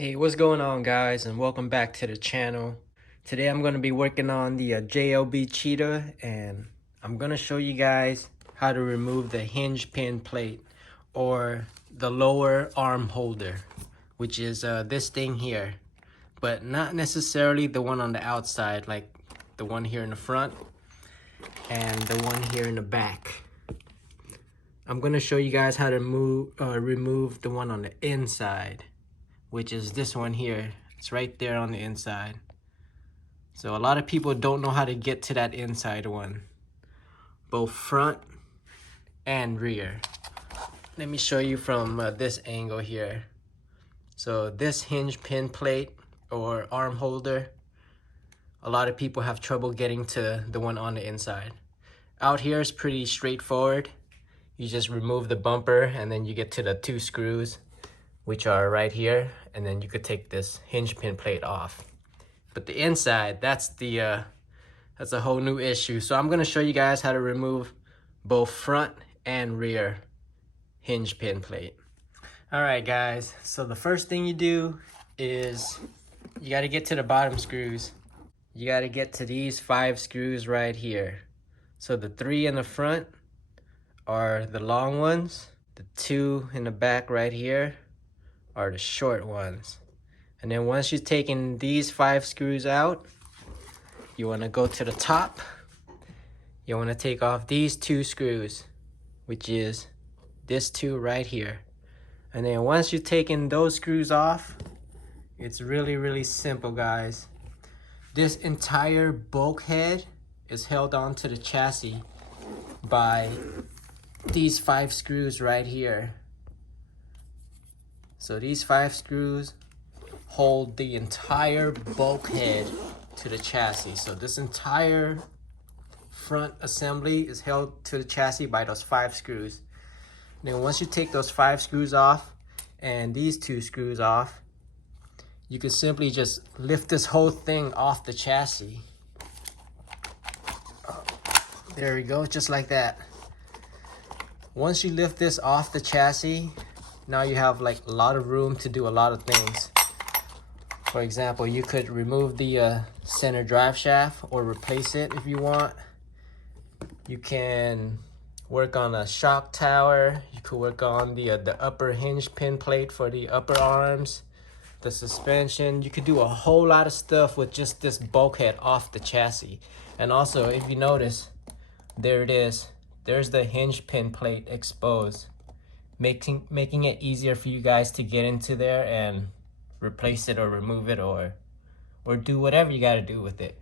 Hey, what's going on, guys, and welcome back to the channel. Today I'm going to be working on the JLB Cheetah, and I'm going to show you guys how to remove the hinge pin plate or the lower arm holder, which is this thing here, but not necessarily the one on the outside, like the one here in the front and the one here in the back. I'm going to show you guys how to remove the one on the inside, which is this one here. It's right there on the inside. So a lot of people don't know how to get to that inside one, both front and rear. Let me show you from this angle here. So this hinge pin plate or arm holder, a lot of people have trouble getting to the one on the inside. Out here is pretty straightforward. You just remove the bumper and then you get to the two screws, which are right here, and then you could take this hinge pin plate off. But the inside, that's a whole new issue. So I'm gonna show you guys how to remove both front and rear hinge pin plate. All right, guys, so the first thing you do is you gotta get to the bottom screws. You gotta get to these 5 screws right here. So the 3 in the front are the long ones. The 2 in the back right here are the short ones. And then once you've taken these 5 screws out, you want to go to the top. You want to take off these 2 screws, which is this 2 right here. And then once you've taken those screws off, it's really simple, guys. This entire bulkhead is held onto the chassis by these 5 screws right here. So these 5 screws hold the entire bulkhead to the chassis. So this entire front assembly is held to the chassis by those 5 screws. And then once you take those 5 screws off and these 2 screws off, you can simply just lift this whole thing off the chassis. There we go, just like that. Once you lift this off the chassis, now you have like a lot of room to do a lot of things. For example, you could remove the center drive shaft or replace it if you want. You can work on a shock tower. You could work on the upper hinge pin plate for the upper arms, the suspension. You could do a whole lot of stuff with just this bulkhead off the chassis. And also, if you notice, there it is. There's the hinge pin plate exposed, making it easier for you guys to get into there and replace it or remove it or do whatever you got to do with it.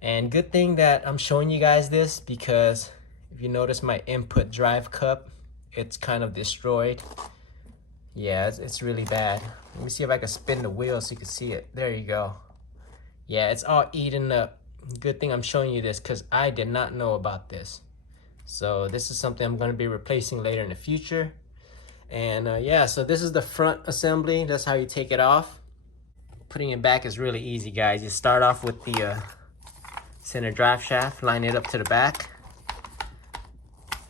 And good thing that I'm showing you guys this, because if you notice my input drive cup, it's kind of destroyed. Yeah, it's really bad. Let me see if I can spin the wheel so you can see it. There you go. Yeah, it's all eaten up. Good thing I'm showing you this, because I did not know about this. So this is something I'm going to be replacing later in the future. And yeah, so this is the front assembly. That's how you take it off. Putting it back is really easy, guys. You start off with the center drive shaft, line it up to the back.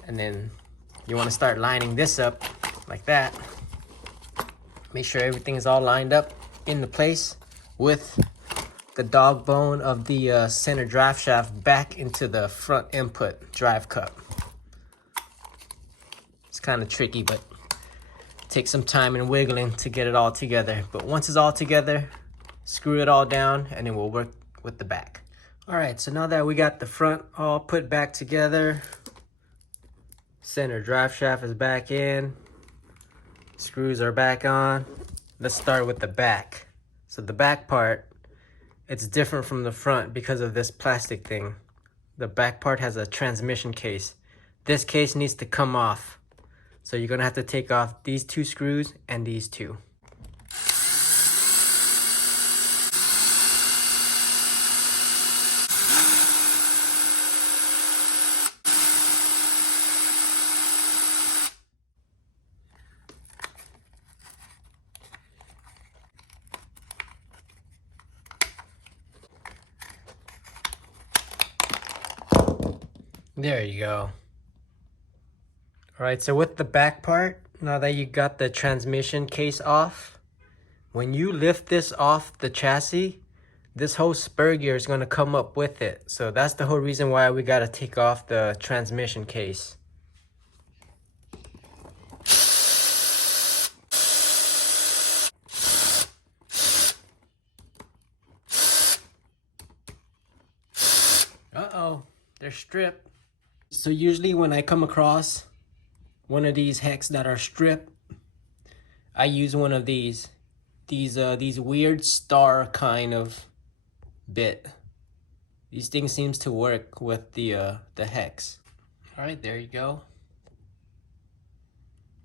And then you want to start lining this up like that. Make sure everything is all lined up into place with the dog bone of the center drive shaft back into the front input drive cup. It's kind of tricky, but take some time and wiggling to get it all together. But once it's all together, screw it all down and then we'll work with the back. All right, so now that we got the front all put back together, center drive shaft is back in, screws are back on. Let's start with the back. So the back part, it's different from the front because of this plastic thing. The back part has a transmission case. This case needs to come off. So you're gonna have to take off these 2 screws and these 2. There you go. All right, so with the back part, now that you got the transmission case off, when you lift this off the chassis, this whole spur gear is going to come up with it. So that's the whole reason why we got to take off the transmission case. Uh-oh, they're stripped. So usually when I come across one of these Hex that are stripped, I use one of these weird star kind of bit. These things seems to work with the Hex. All right, there you go.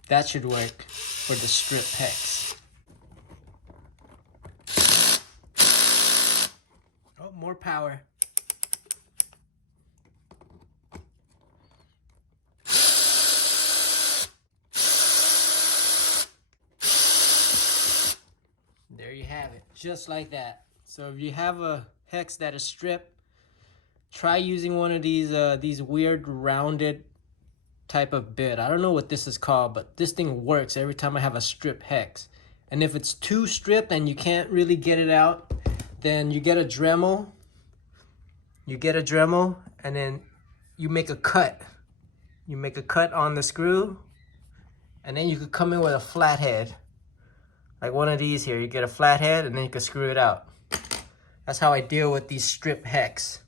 That should work for the strip Hex. Oh, more power. There you have it, just like that. So if you have a Hex that is stripped, try using one of these weird rounded type of bit. I don't know what this is called, but this thing works every time I have a strip Hex. And if it's too stripped and you can't really get it out, then you get a Dremel. You get a Dremel and then you make a cut. You make a cut on the screw, and then you could come in with a flathead. Like one of these here, you get a flathead and then you can screw it out. That's how I deal with these strip Hex.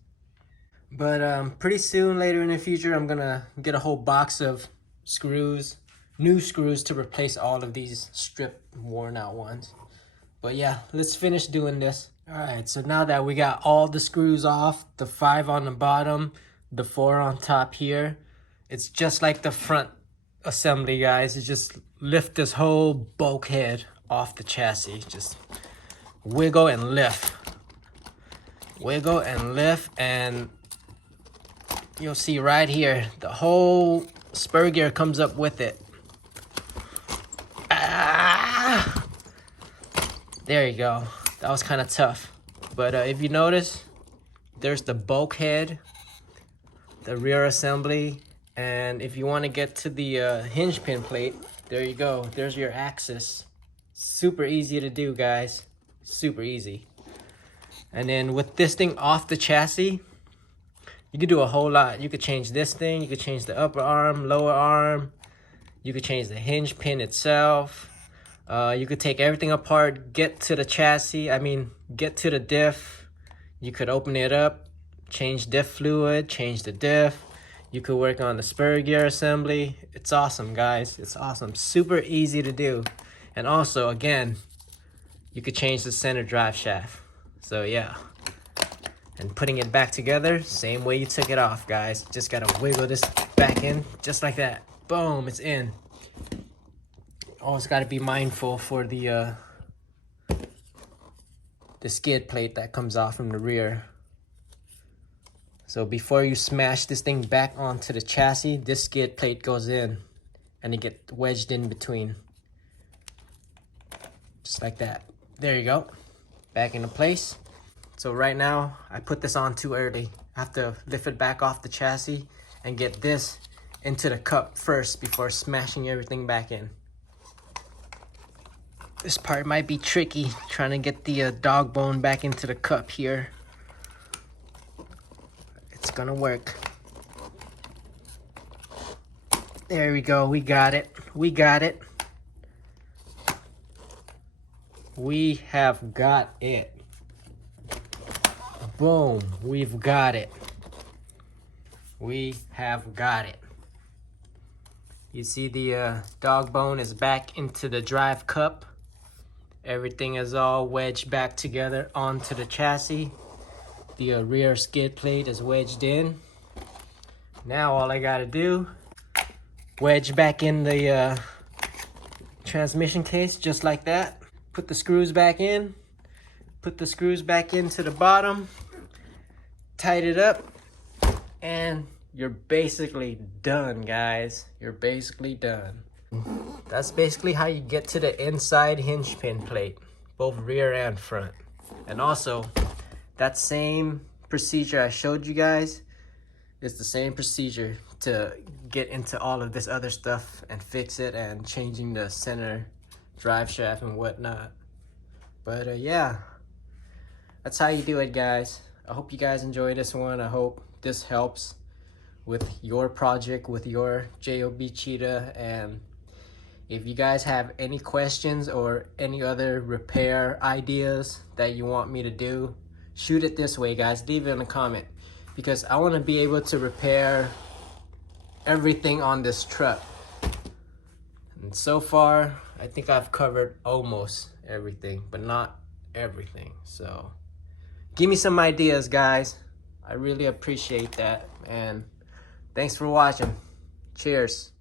But pretty soon later in the future, I'm gonna get a whole box of screws, new screws to replace all of these strip worn out ones. But yeah, let's finish doing this. All right, so now that we got all the screws off, the 5 on the bottom, the 4 on top here, it's just like the front assembly, guys. You just lift this whole bulkhead off the chassis. Just wiggle and lift. Wiggle and lift, and you'll see right here, the whole spur gear comes up with it. Ah! There you go. That was kind of tough. But if you notice, there's the bulkhead, the rear assembly, and if you want to get to the hinge pin plate, there you go. There's your axis. Super easy to do, guys. Super easy. And then with this thing off the chassis, you could do a whole lot. You could change this thing. You could change the upper arm, lower arm. You could change the hinge pin itself. You could take everything apart, get to the chassis. Get to the diff. You could open it up, change diff fluid, change the diff. You could work on the spur gear assembly. It's awesome, guys. It's awesome. Super easy to do. And also, again, you could change the center drive shaft. So yeah. And putting it back together, same way you took it off, guys. Just gotta wiggle this back in, just like that. Boom, it's in. Always gotta be mindful for the skid plate that comes off from the rear. So before you smash this thing back onto the chassis, this skid plate goes in and it gets wedged in between. Just like that. There you go. Back into place. So right now, I put this on too early. I have to lift it back off the chassis and get this into the cup first before smashing everything back in. This part might be tricky, trying to get the dog bone back into the cup here. It's gonna work. There we go, we got it. We got it. We have got it. Boom, we've got it. We have got it. You see the dog bone is back into the drive cup. Everything is all wedged back together onto the chassis. The rear skid plate is wedged in. Now all I gotta do, wedge back in the transmission case just like that. Put the screws back in. Put the screws back into the bottom. Tight it up. And you're basically done, guys. You're basically done. That's basically how you get to the inside hinge pin plate, both rear and front. And also, that same procedure I showed you guys is the same procedure to get into all of this other stuff and fix it and changing the center drive shaft and whatnot. But yeah, that's how you do it, guys. I hope you guys enjoy this one. I hope this helps with your project, with your JLB Cheetah. And if you guys have any questions or any other repair ideas that you want me to do, shoot it this way, guys. Leave it in a comment, because I want to be able to repair everything on this truck. And so far, I think I've covered almost everything, but not everything. So give me some ideas, guys. I really appreciate that. And thanks for watching. Cheers.